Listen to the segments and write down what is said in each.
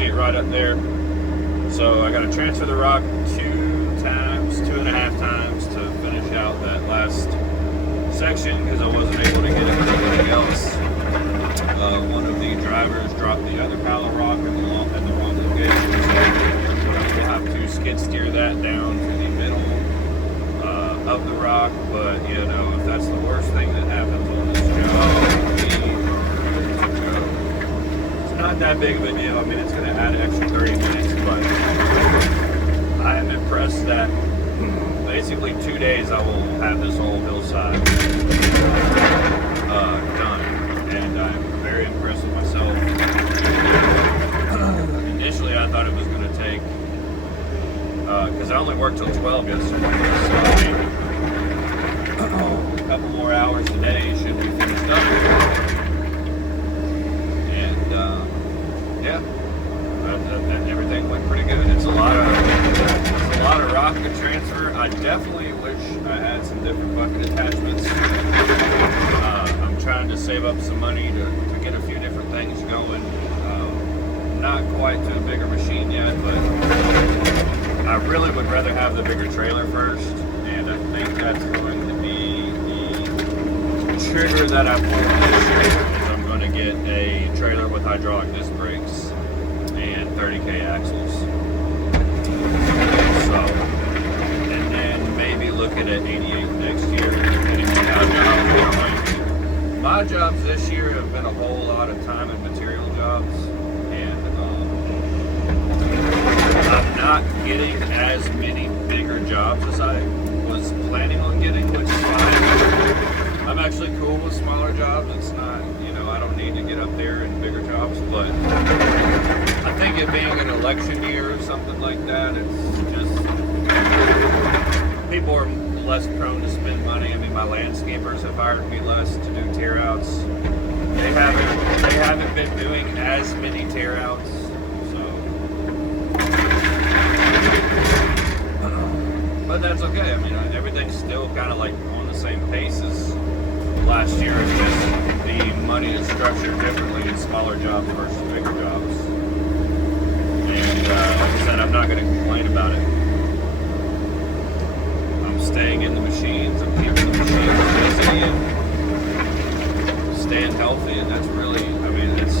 see it right up there. So I got to transfer the rock 2.5 times to finish out that last section because I wasn't able to get it with anything else. One of the drivers dropped the other pile of rock in the wrong location, so we'll have to skid steer that down to the middle of the rock. But you know, if that's the worst thing that happens on this job, it's not that big of a deal. I mean, it's going to add an extra 30 minutes, but I am impressed that basically 2 days I will have this whole hillside done, and I'm very impressed with myself. Initially, I thought it was going to take, because I only worked till 12 yesterday, so a couple more hours a day should be finished up. And yeah, everything went pretty good. It's a lot of rock to transfer. I definitely wish I had some different bucket attachments. I'm trying to save up some money to get a few different things going. Not quite to a bigger machine yet, but I really would rather have the bigger trailer first, and I think that's going to be the trigger that I pull this year. I'm going to get a trailer with hydraulic disc brakes and 30K axles. So, and then maybe looking at 88 next year, depending on how jobs are going. My jobs this year have been a whole lot of time and material jobs, and I'm not getting as many bigger jobs as I was planning on getting, which is fine. I'm actually cool with smaller jobs. It's not, you know, I don't need to get up there in bigger jobs, but I think it being an election year or something like that, it's just, people are less prone to spend money. I mean, my landscapers have hired me less to do tear outs. They haven't been doing as many tear outs, so but that's okay. I mean, everything's still kind of like on the same pace as last year. It's just the money is structured differently in smaller jobs versus bigger jobs. And like I said, I'm not going to complain about it. I'm staying in the machines. I'm keeping the machines busy and staying healthy, and that's really, I mean, it's,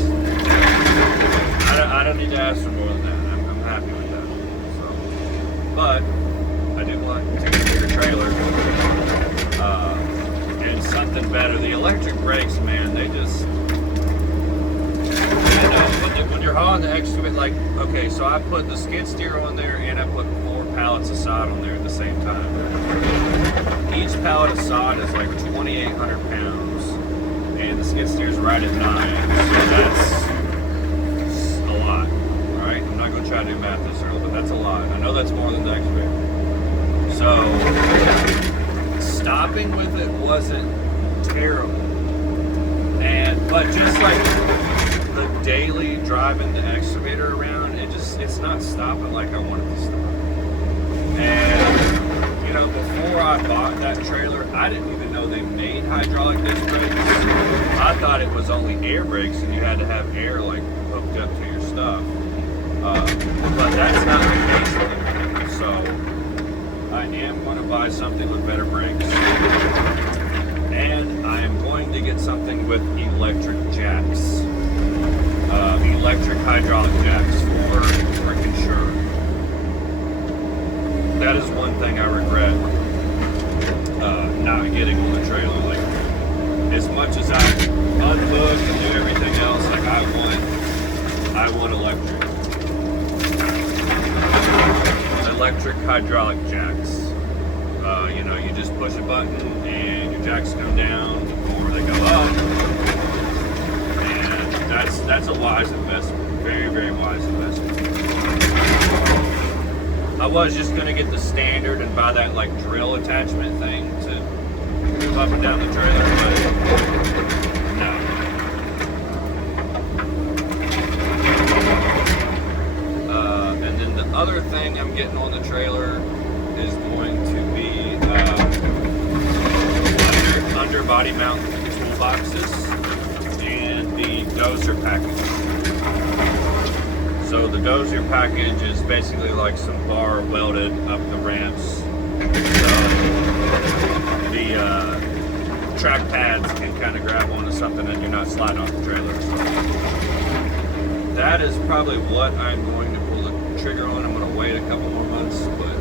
I don't need to ask for more than that. I'm happy with that. So, but I do want to get a bigger trailer and something better. The electric brakes, man, they just, when you're hauling the excavator, like, okay, so I put the skid steer on there and I put 4 pallets of sod on there at the same time. Each pallet of sod is like 2,800 pounds, and the skid steer is right at 9, so that's a lot, alright? I'm not going to try to do math this early, but that's a lot. I know that's more than the excavator. So, stopping with it wasn't terrible, but just like the daily driving the excavator around, it's not stopping like I want it to stop. And you know, before I bought that trailer, I didn't even know they made hydraulic disc brakes. I thought it was only air brakes and you had to have air like hooked up to your stuff, but that's not the case anymore. So I am going to buy something with better brakes, and I am going to get something with electric jacks, electric hydraulic jacks for freaking sure. That is one thing I regret not getting on the trailer. Like, as much as I unhook and do everything else, like I want electric hydraulic jacks. You know, you just push a button and your jacks come down or they go up, and that's a wise investment. Very, very wise investment. I was just gonna get the standard and buy that like drill attachment thing to move up and down the trailer, but no. And then the other thing I'm getting on the trailer is going to be under body mount toolboxes and the dozer package. So the dozier package is basically like some bar welded up the ramps. So the track pads can kind of grab onto something and you're not sliding off the trailer. So that is probably what I'm going to pull the trigger on. I'm going to wait a couple more months, but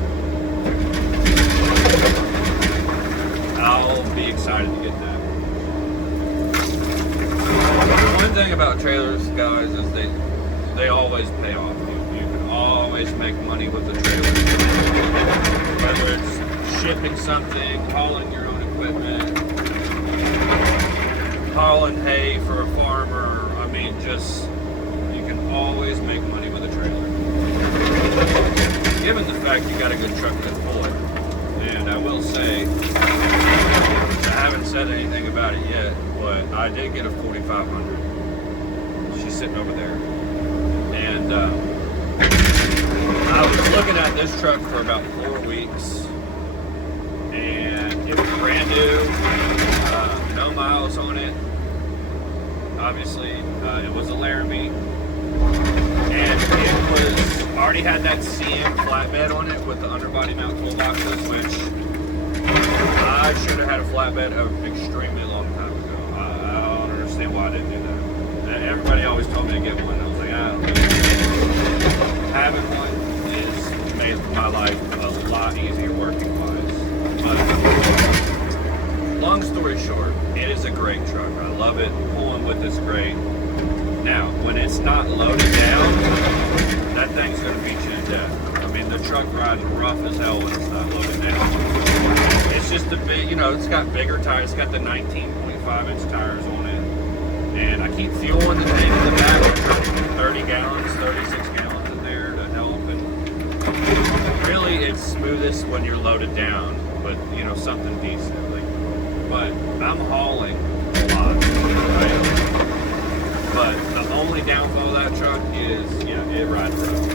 I'll be excited to get that. One thing about trailers, guys, is they always pay off. You can always make money with the trailer. Whether it's shipping something, hauling your own equipment, hauling hay for a farmer. I mean, just, you can always make money with a trailer. Given the fact you got a good truck to pull it. And I will say, I haven't said anything about it yet, but I did get a 4500. She's sitting over there. And I was looking at this truck for about 4 weeks. And it was brand new, no miles on it. Obviously, it was a Laramie. And it was already had that CM flatbed on it with the underbody mount toolboxes, which I should have had a flatbed an extremely long time ago. I don't understand why I didn't do that. Everybody always told me to get one. I was like, I don't know. Having one is made my life a lot easier working wise. But long story short, it is a great truck. I love it. Pulling with it's great. Now, when it's not loaded down, that thing's going to beat you to death. I mean, the truck rides rough as hell when it's not loaded down. It's just a bit, you know, it's got bigger tires. It's got the 19.5 inch tires on it. And I keep fueling the tank in the back. 30 gallons, 36 gallons in there to help. And really, it's smoothest when you're loaded down, but, you know, something decent. Like, but I'm hauling a lot, right? But the only downfall of that truck is, yeah, it rides rough.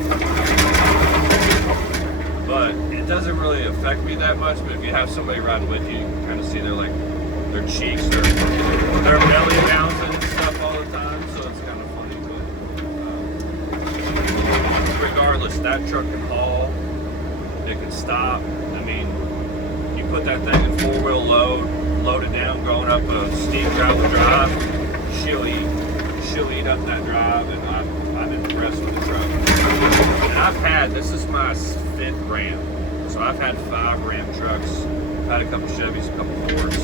But it doesn't really affect me that much. But if you have somebody riding with you, you can kind of see their cheeks, their belly bouncing and stuff all the time. So it's kind of funny. But regardless, that truck can haul. It can stop. I mean, you put that thing in 4-wheel load it down, going up a steep gravel drive, she'll eat up that drive, and I'm impressed with the truck. And this is my 5th Ram. So I've had 5 Ram trucks. I've had a couple Chevys, a couple Fords.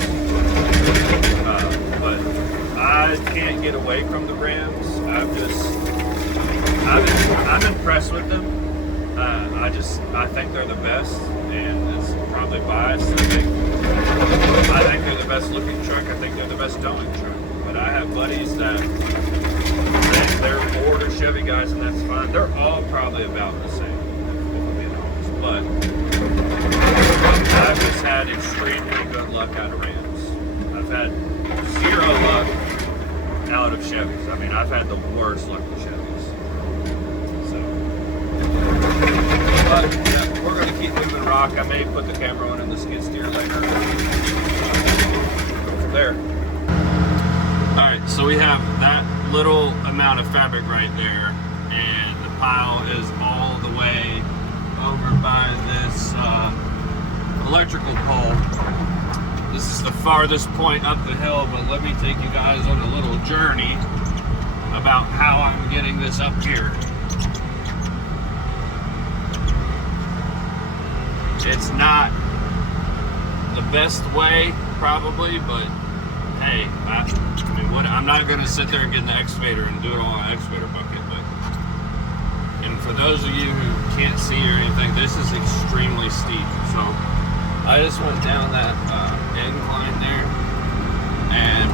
But I can't get away from the Rams. I'm impressed with them. I think they're the best, and it's probably biased. I think they're the best looking truck. I think they're the best towing truck. But I have buddies that they're Ford or Chevy guys, and that's fine. They're all probably about the same, if I'm being honest. But I've just had extremely good luck out of Rams. I've had 0 luck out of Chevys. I mean, I've had the worst luck with Chevys. But yeah, we're going to keep moving rock. I may put the camera on in the skid steer later. Go from there. Alright, so we have that little amount of fabric right there, and the pile is all the way over by this electrical pole. This is the farthest point up the hill, but let me take you guys on a little journey about how I'm getting this up here. It's not the best way, probably, but hey, I'm not going to sit there and get in the excavator and do it all on an excavator bucket. And for those of you who can't see or anything, this is extremely steep. So I just went down that incline there, and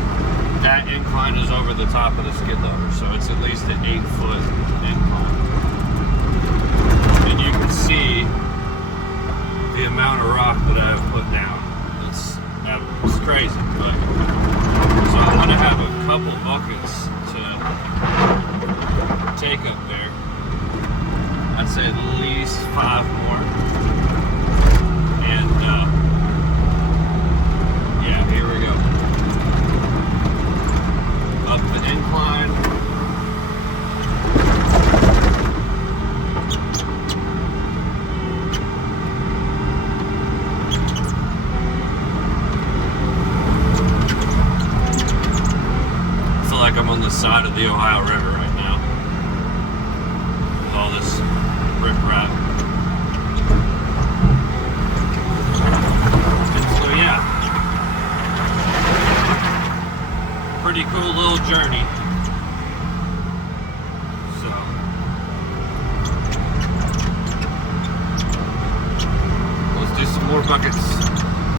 that incline is over the top of the skid loader, so it's at least an 8-foot incline. And you can see the amount of rock that I have put down. It's crazy, but so I'm going to have a couple buckets to take up there. I'd say at least 5 more. And yeah, here we go. Up the incline. on the side of the Ohio River right now. With all this riprap. So yeah. Pretty cool little journey. So let's do some more buckets.